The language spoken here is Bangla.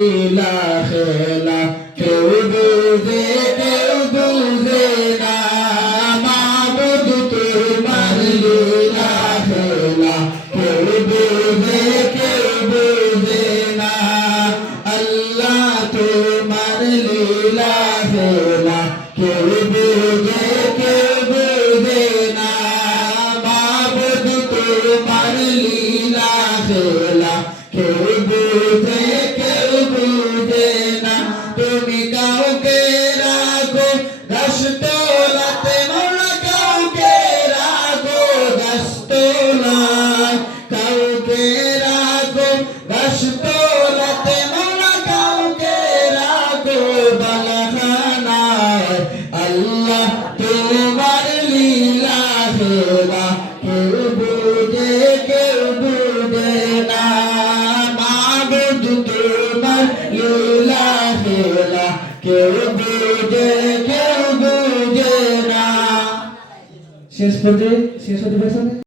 লীলা খেলা কেউ বুঝে না মাবুদ তোমার লীলা খেলা কেউ বুঝে না আল্লাহ তোমার লীলা খেলা কেউ বুঝে না মাবুদ তোমার লীলা খেলা কেউ বুঝে না তুমি কাউকে রাখো দশতলাতে মোরা কাউকে রাখো দশতলায় কাউকে রাখো দশতলাতে মোরা কাউকে রাখো বালাখানায় আল্লাহ তোমার লীলা খেলা কেউ বুঝে না মাবুদ তোমার লীলা খেলা কেউ বুঝে না। শেষ হতে পেরেছেন।